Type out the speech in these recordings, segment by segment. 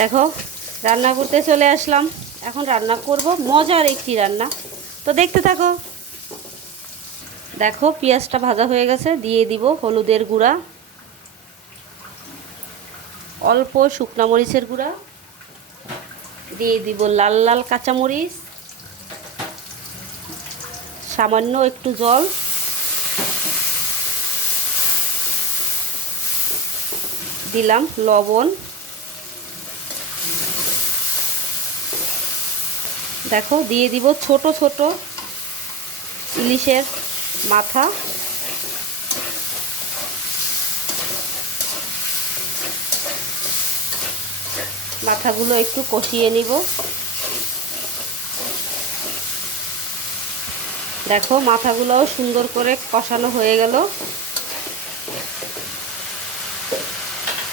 দেখো, রান্না করতে চলে আসলাম। এখন রান্না করব, মজার একটি রান্না। তো দেখতে থাকো। দেখো, পেঁয়াজটা ভাজা হয়ে গেছে, দিয়ে দিব হলুদের গুঁড়া। অল্প শুকনা মরিচের গুঁড়া। দিয়ে দিব লাল লাল কাঁচামরিচ সামান্য একটু জল। দিলাম লবণ। দেখো, দিয়ে দিব ছোট ছোট ইলিশের মাথা। মাথাগুলো একটু কষিয়ে নিব। দেখো, মাথাগুলোও সুন্দর করে কষানো হয়ে গেল।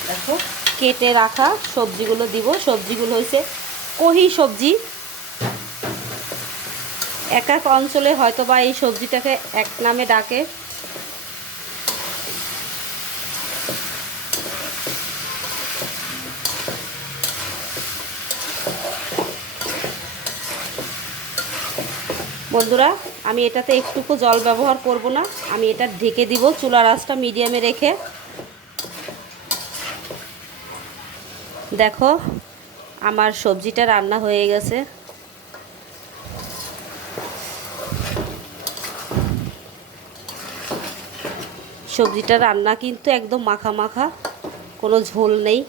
দেখো। কেটে রাখা সবজিগুলো দিব। সবজিগুলো হয়েছে কহি সবজি। এক এক অঞ্চলে হয়তো বা এই সবজিটাকে এক নামে ডাকে। বন্ধুরা, আমি এটাতে একটুকু জল ব্যবহার করব না। আমি এটা ঢেকে দিব, চুলার আঁচটা মিডিয়ামে রেখে। দেখো, আমার সবজিটা রান্না হয়ে গেছে। সবজিটা রান্না কিন্তু একদম মাখা মাখা কোনো ঝোল নেই।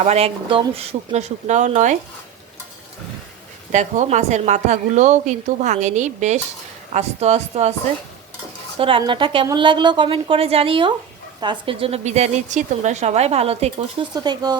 আবার একদম শুকনো শুকনাও নয়। দেখো, মাছের মাথাগুলোও কিন্তু ভাঙেনি, বেশ আস্ত আস্ত আছে। তো রান্নাটা কেমন লাগল কমেন্ট করে জানিও। তো আজকের জন্য বিদায় নিচ্ছি। তোমরা সবাই ভালো থেকো সুস্থ থেকো।